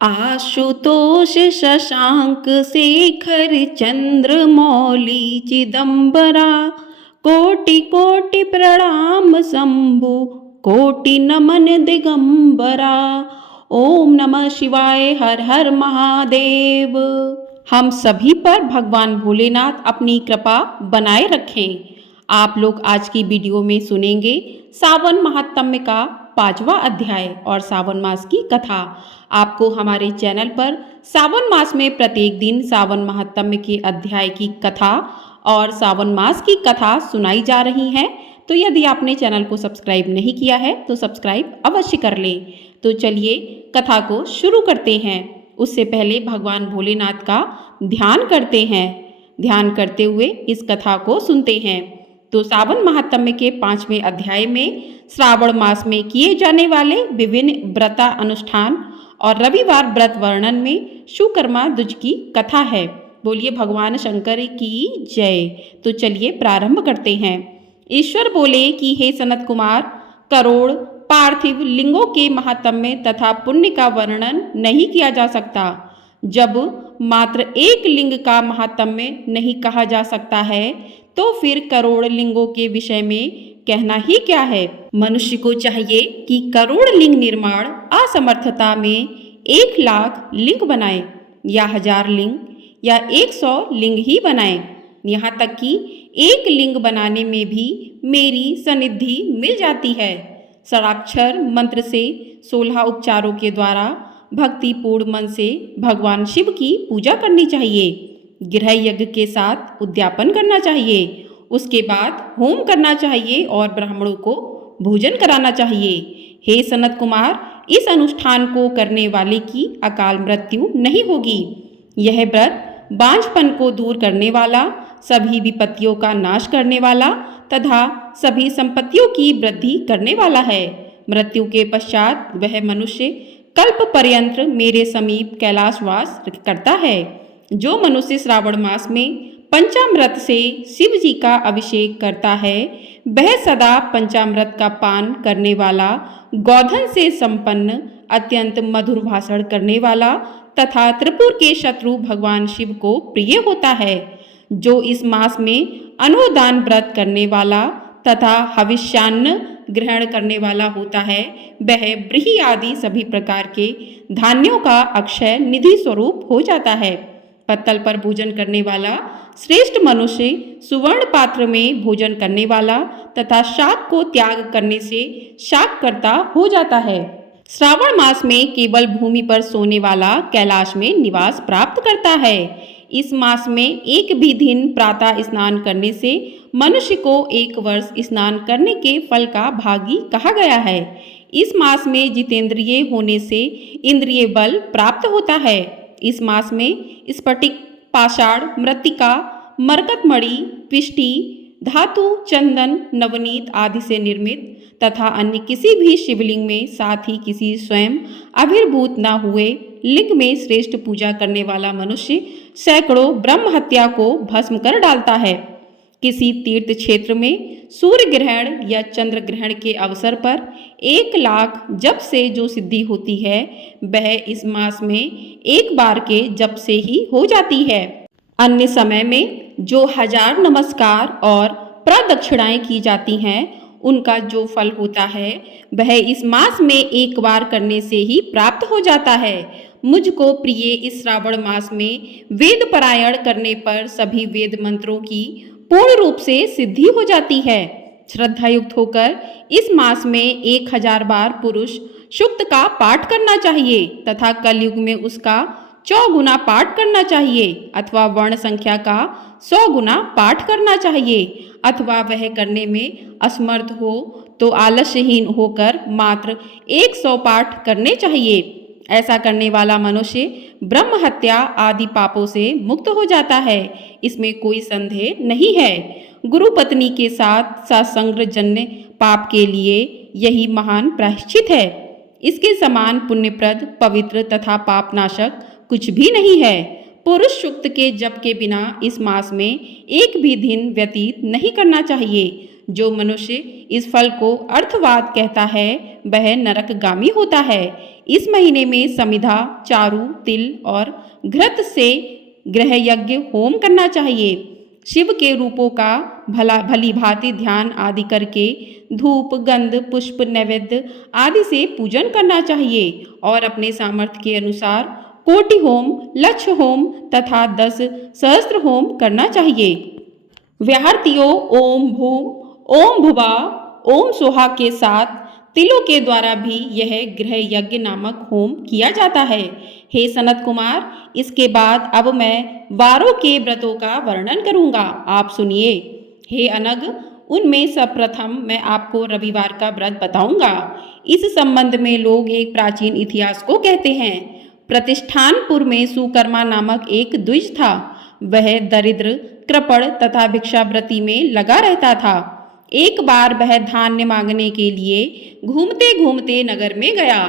आशुतोष शशांक शेखर चंद्र मौली चिदंबरा। कोटि कोटि प्रणाम शंभु, कोटि नमन दिगंबरा। ओम नमः शिवाय, हर हर महादेव। हम सभी पर भगवान भोलेनाथ अपनी कृपा बनाए रखें। आप लोग आज की वीडियो में सुनेंगे सावन महात्म्य का 5वां अध्याय और सावन मास की कथा। आपको हमारे चैनल पर सावन मास में प्रत्येक दिन सावन महात्म्य के अध्याय की कथा और सावन मास की कथा सुनाई जा रही है। तो यदि आपने चैनल को सब्सक्राइब नहीं किया है तो सब्सक्राइब अवश्य कर लें। तो चलिए कथा को शुरू करते हैं। उससे पहले भगवान भोलेनाथ का ध्यान करते हैं। ध्यान करते हुए इस कथा को सुनते हैं। तो सावन महात्म्य के 5वें अध्याय में श्रावण मास में किए जाने वाले विभिन्न व्रता अनुष्ठान और रविवार व्रत वर्णन में शुकर्मा दुज की कथा है। बोलिए भगवान शंकर की जय। तो चलिए प्रारंभ करते हैं। ईश्वर बोले कि हे सनत कुमार, करोड़ पार्थिव लिंगों के महात्म्य तथा पुण्य का वर्णन नहीं किया जा सकता। जब मात्र एक लिंग का महात्म्य नहीं कहा जा सकता है तो फिर करोड़ लिंगों के विषय में कहना ही क्या है। मनुष्य को चाहिए कि करोड़ लिंग निर्माण असमर्थता में 1,00,000 लिंग बनाए या 1000 लिंग या 100 लिंग ही बनाए। यहाँ तक कि एक लिंग बनाने में भी मेरी सनिधि मिल जाती है। षडाक्षर मंत्र से 16 उपचारों के द्वारा भक्तिपूर्ण मन से भगवान शिव की पूजा करनी चाहिए। गृह यज्ञ के साथ उद्यापन करना चाहिए। उसके बाद होम करना चाहिए और ब्राह्मणों को भोजन कराना चाहिए। हे सनत कुमार, इस अनुष्ठान को करने वाले की अकाल मृत्यु नहीं होगी। यह व्रत बांझपन को दूर करने वाला, सभी विपत्तियों का नाश करने वाला तथा सभी संपत्तियों की वृद्धि करने वाला है। मृत्यु के पश्चात वह मनुष्य कल्प पर्यंत मेरे समीप कैलाशवास करता है। जो मनुष्य श्रावण मास में पंचामृत से शिव जी का अभिषेक करता है वह सदा पंचामृत का पान करने वाला, गोधन से संपन्न, अत्यंत मधुर भाषण करने वाला तथा त्रिपुर के शत्रु भगवान शिव को प्रिय होता है। जो इस मास में अनुदान व्रत करने वाला तथा हविष्यान्न ग्रहण करने वाला होता है वह ब्रीही आदि सभी प्रकार के धान्यों का अक्षय निधि स्वरूप हो जाता है। पत्तल पर भोजन करने वाला श्रेष्ठ मनुष्य सुवर्ण पात्र में भोजन करने वाला तथा शाक को त्याग करने से शाककर्ता हो जाता है। श्रावण मास में केवल भूमि पर सोने वाला कैलाश में निवास प्राप्त करता है। इस मास में एक भी दिन प्रातः स्नान करने से मनुष्य को 1 वर्ष स्नान करने के फल का भागी कहा गया है। इस मास में जितेंद्रिय होने से इंद्रिय बल प्राप्त होता है। इस मास में स्फटिक, पाषाण, मृत्तिका, मरकतमणि, पिष्टी, धातु, चंदन, नवनीत आदि से निर्मित तथा अन्य किसी भी शिवलिंग में, साथ ही किसी स्वयं आविर्भूत न हुए लिंग में श्रेष्ठ पूजा करने वाला मनुष्य सैकड़ों ब्रह्म हत्या को भस्म कर डालता है। किसी तीर्थ क्षेत्र में सूर्य ग्रहण या चंद्र ग्रहण के अवसर पर 1,00,000 जप से जो सिद्धि होती है वह इस मास में एक बार के जप से ही हो जाती है। अन्य समय में जो 1000 नमस्कार और प्रदक्षिणाएं की जाती हैं उनका जो फल होता है वह इस मास में एक बार करने से ही प्राप्त हो जाता है। मुझको प्रिय इस श्रावण मास में वेद पारायण करने पर सभी वेद मंत्रों की पूर्ण रूप से सिद्धि हो जाती है। श्रद्धा युक्त होकर इस मास में 1000 बार पुरुष सूक्त का पाठ करना चाहिए तथा कलयुग में उसका 100 गुना पाठ करना चाहिए अथवा वर्ण संख्या का 100 गुना पाठ करना चाहिए अथवा वह करने में असमर्थ हो तो आलस्यहीन होकर मात्र 100 पाठ करने चाहिए। ऐसा करने वाला मनुष्य ब्रह्म हत्या आदि पापों से मुक्त हो जाता है। इसमें कोई संदेह नहीं है। गुरु पत्नी के साथ सत्संग जन्य पाप के लिए यही महान प्रायश्चित है। इसके समान पुण्यप्रद, पवित्र तथा पापनाशक कुछ भी नहीं है। पुरुष सूक्त के जप के बिना इस मास में एक भी दिन व्यतीत नहीं करना चाहिए। जो मनुष्य इस फल को अर्थवाद कहता है वह नरकगामी होता है। इस महीने में समिधा, चारू, तिल और घृत से गृह यज्ञ होम करना चाहिए। शिव के रूपों का भली भांति ध्यान आदि करके धूप, गंध, पुष्प, नैवेद्य आदि से पूजन करना चाहिए और अपने सामर्थ्य के अनुसार कोटि होम, लक्ष होम तथा 10 सहस्त्र होम करना चाहिए। व्याहृतियों ओम भूम, ओम भुवा, ओम सोहा के साथ तिलों के द्वारा भी यह गृह यज्ञ नामक होम किया जाता है। हे सनत कुमार, इसके बाद अब मैं वारों के व्रतों का वर्णन करूंगा, आप सुनिए। हे अनग, उनमें सर्वप्रथम मैं आपको रविवार का व्रत बताऊंगा। इस संबंध में लोग एक प्राचीन इतिहास को कहते हैं। प्रतिष्ठानपुर में सुकर्मा नामक एक द्विज था। वह दरिद्र, कृपण तथा भिक्षावृत्ति में लगा रहता था। एक बार वह धान्य मांगने के लिए घूमते घूमते नगर में गया।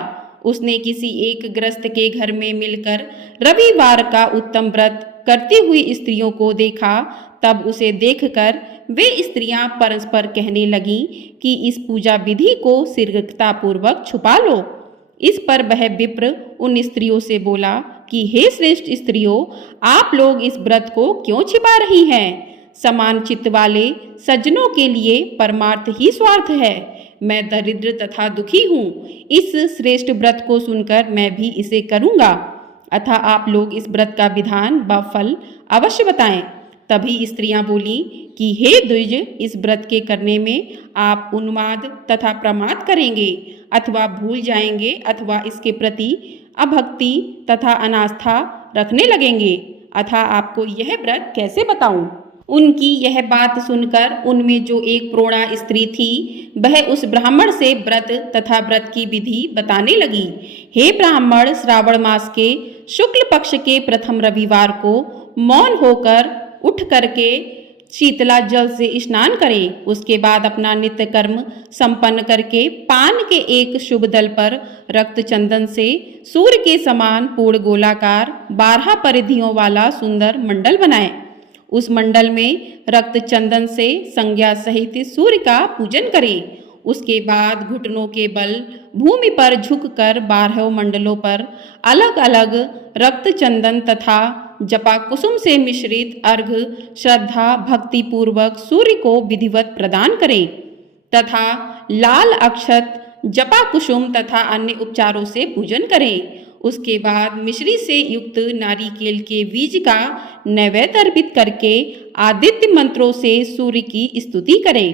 उसने किसी एक गृहस्थ के घर में मिलकर रविवार का उत्तम व्रत करती हुई स्त्रियों को देखा। तब उसे देखकर वे स्त्रियां परस्पर कहने लगीं कि इस पूजा विधि को शीघ्रतापूर्वक छुपा लो। इस पर वह विप्र उन स्त्रियों से बोला कि हे श्रेष्ठ स्त्रियों, आप लोग इस व्रत को क्यों छिपा रही हैं? समान चित्त वाले सज्जनों के लिए परमार्थ ही स्वार्थ है। मैं दरिद्र तथा दुखी हूँ। इस श्रेष्ठ व्रत को सुनकर मैं भी इसे करूँगा, अतः आप लोग इस व्रत का विधान व फल अवश्य बताएं। तभी स्त्रियां बोली कि हे द्विज, इस व्रत के करने में आप उन्माद तथा प्रमाद करेंगे अथवा भूल जाएंगे अथवा इसके प्रति अभक्ति तथा अनास्था रखने लगेंगे, अतः आपको यह व्रत कैसे बताऊं? उनकी यह बात सुनकर उनमें जो एक प्रोढ़ा स्त्री थी, वह उस ब्राह्मण से व्रत तथा व्रत की विधि बताने लगी। हे ब्राह्मण, श्रावण मास के शुक्ल पक्ष के प्रथम रविवार को मौन होकर उठ करके शीतला जल से स्नान करें। उसके बाद अपना नित्य कर्म संपन्न करके पान के एक शुभ दल पर रक्त चंदन से सूर्य के समान पूर्ण गोलाकार 12 परिधियों वाला सुंदर मंडल बनाएं। उस मंडल में रक्त चंदन से संज्ञा सहित सूर्य का पूजन करें। उसके बाद घुटनों के बल भूमि पर झुककर 12 मंडलों पर अलग अलग रक्त चंदन तथा जपा कुसुम से मिश्रित अर्घ्य श्रद्धा भक्ति पूर्वक सूर्य को विधिवत प्रदान करें तथा लाल अक्षत, जपा कुसुम तथा अन्य उपचारों से पूजन करें। उसके बाद मिश्री से युक्त नारिकेल के बीज का नैवेद्य अर्पित करके आदित्य मंत्रों से सूर्य की स्तुति करें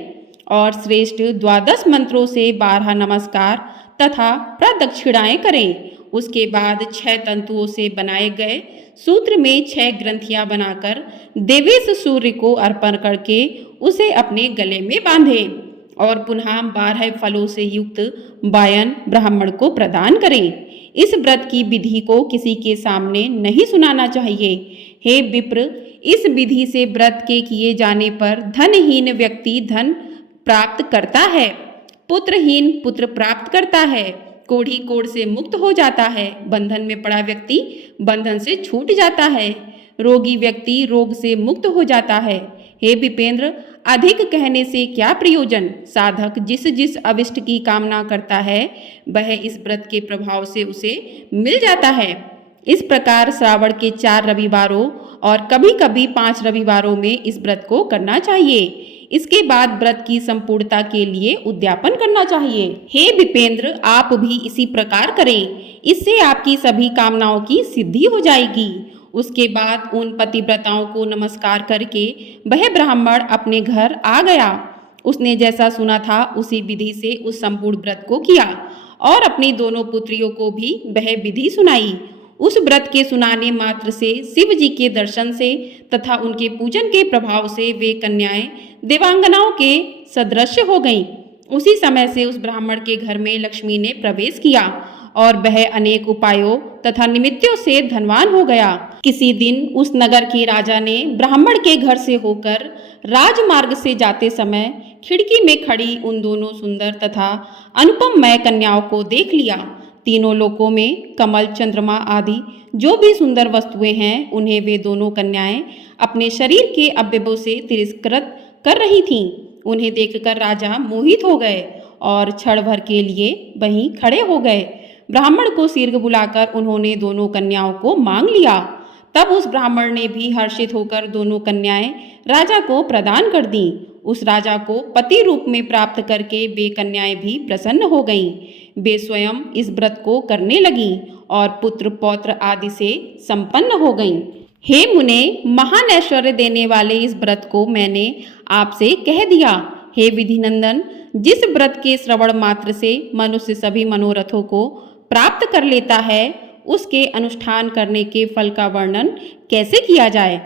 और श्रेष्ठ 12 मंत्रों से 12 नमस्कार तथा प्रदक्षिणाएं करें। उसके बाद 6 तंतुओं से बनाए गए सूत्र में 6 ग्रंथियां बनाकर देवेश सूर्य को अर्पण करके उसे अपने गले में बांधें और पुनः 12 फलों से युक्त वायन ब्राह्मण को प्रदान करें। इस व्रत की विधि को किसी के सामने नहीं सुनाना चाहिए। हे विप्र, इस विधि से व्रत के किए जाने पर धनहीन व्यक्ति धन प्राप्त करता है, पुत्रहीन पुत्र प्राप्त करता है, कोढ़ी कोढ़ से मुक्त हो जाता है, बंधन में पड़ा व्यक्ति बंधन से छूट जाता है, रोगी व्यक्ति रोग से मुक्त हो जाता है। हे विपेंद्र, अधिक कहने से क्या प्रयोजन? साधक जिस जिस अविष्ट की कामना करता है वह इस व्रत के प्रभाव से उसे मिल जाता है। इस प्रकार श्रावण के 4 रविवारों और कभी कभी 5 रविवारों में इस व्रत को करना चाहिए। इसके बाद व्रत की संपूर्णता के लिए उद्यापन करना चाहिए। हे विपेंद्र, आप भी इसी प्रकार करें, इससे आपकी सभी कामनाओं की सिद्धि हो जाएगी। उसके बाद उन पतिव्रताओं को नमस्कार करके वह ब्राह्मण अपने घर आ गया। उसने जैसा सुना था उसी विधि से उस संपूर्ण व्रत को किया और अपनी दोनों पुत्रियों को भी वह विधि सुनाई। उस व्रत के सुनाने मात्र से शिव जी के दर्शन से तथा उनके पूजन के प्रभाव से वे कन्याएं देवांगनाओं के सदृश हो गईं। उसी समय से उस ब्राह्मण के घर में लक्ष्मी ने प्रवेश किया और वह अनेक उपायों तथा निमित्तों से धनवान हो गया। किसी दिन उस नगर के राजा ने ब्राह्मण के घर से होकर राजमार्ग से जाते समय खिड़की में खड़ी उन दोनों सुंदर तथा अनुपममय कन्याओं को देख लिया। तीनों लोकों में कमल, चंद्रमा आदि जो भी सुंदर वस्तुएं हैं उन्हें वे दोनों कन्याएं अपने शरीर के अवयवों से तिरस्कृत कर रही थीं। उन्हें देखकर राजा मोहित हो गए और क्षण भर के लिए वहीं खड़े हो गए। ब्राह्मण को शीघ्र बुलाकर उन्होंने दोनों कन्याओं को मांग लिया। तब उस ब्राह्मण ने भी हर्षित होकर दोनों कन्याएं राजा को प्रदान कर दी। उस राजा को पति रूप में प्राप्त करके वे कन्याएं भी प्रसन्न हो गईं। वे स्वयं इस व्रत को करने लगीं और पुत्र पौत्र आदि से संपन्न हो गईं। हे मुने, महान ऐश्वर्य देने वाले इस व्रत को मैंने आपसे कह दिया। हे विधिनंदन, जिस व्रत के श्रवण मात्र से मनुष्य सभी मनोरथों को प्राप्त कर लेता है, उसके अनुष्ठान करने के फल का वर्णन कैसे किया जाए।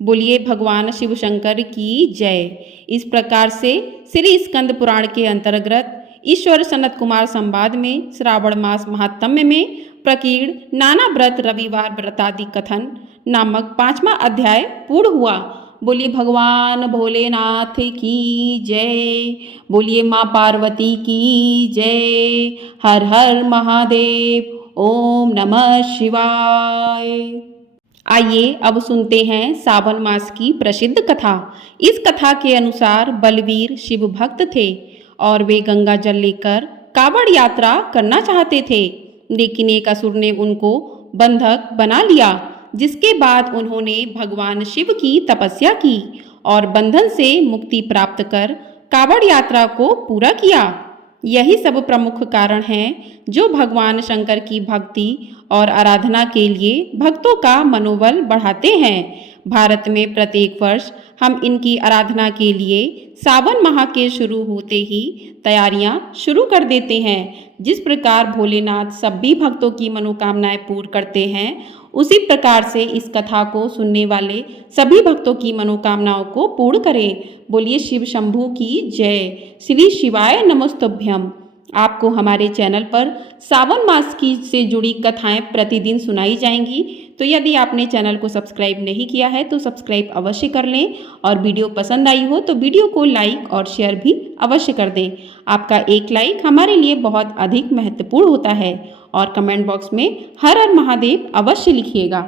बोलिए भगवान शिव शंकर की जय। इस प्रकार से श्री स्कंद पुराण के अंतर्गत ईश्वर सनत कुमार संवाद में श्रावण मास महात्म्य में प्रकीर्ण नाना व्रत रविवार व्रतादि कथन नामक 5वां अध्याय पूर्ण हुआ। बोलिए भगवान भोलेनाथ की जय। बोलिए माँ पार्वती की जय। हर हर महादेव। ओम नमः शिवाय। आइए अब सुनते हैं सावन मास की प्रसिद्ध कथा। इस कथा के अनुसार बलवीर शिव भक्त थे और वे गंगा जल लेकर कावड़ यात्रा करना चाहते थे, लेकिन एक असुर ने उनको बंधक बना लिया, जिसके बाद उन्होंने भगवान शिव की तपस्या की और बंधन से मुक्ति प्राप्त कर कावड़ यात्रा को पूरा किया। यही सब प्रमुख कारण हैं जो भगवान शंकर की भक्ति और आराधना के लिए भक्तों का मनोबल बढ़ाते हैं। भारत में प्रत्येक वर्ष हम इनकी आराधना के लिए सावन माह के शुरू होते ही तैयारियां शुरू कर देते हैं। जिस प्रकार भोलेनाथ सभी भक्तों की मनोकामनाएं पूर्ण करते हैं, उसी प्रकार से इस कथा को सुनने वाले सभी भक्तों की मनोकामनाओं को पूर्ण करें। बोलिए शिव शंभू की जय। श्री शिवाय नमस्तुभ्यम। आपको हमारे चैनल पर सावन मास की से जुड़ी कथाएं प्रतिदिन सुनाई जाएंगी, तो यदि आपने चैनल को सब्सक्राइब नहीं किया है तो सब्सक्राइब अवश्य कर लें और वीडियो पसंद आई हो तो वीडियो को लाइक और शेयर भी अवश्य कर दें। आपका एक लाइक हमारे लिए बहुत अधिक महत्वपूर्ण होता है और कमेंट बॉक्स में हर हर महादेव अवश्य लिखिएगा।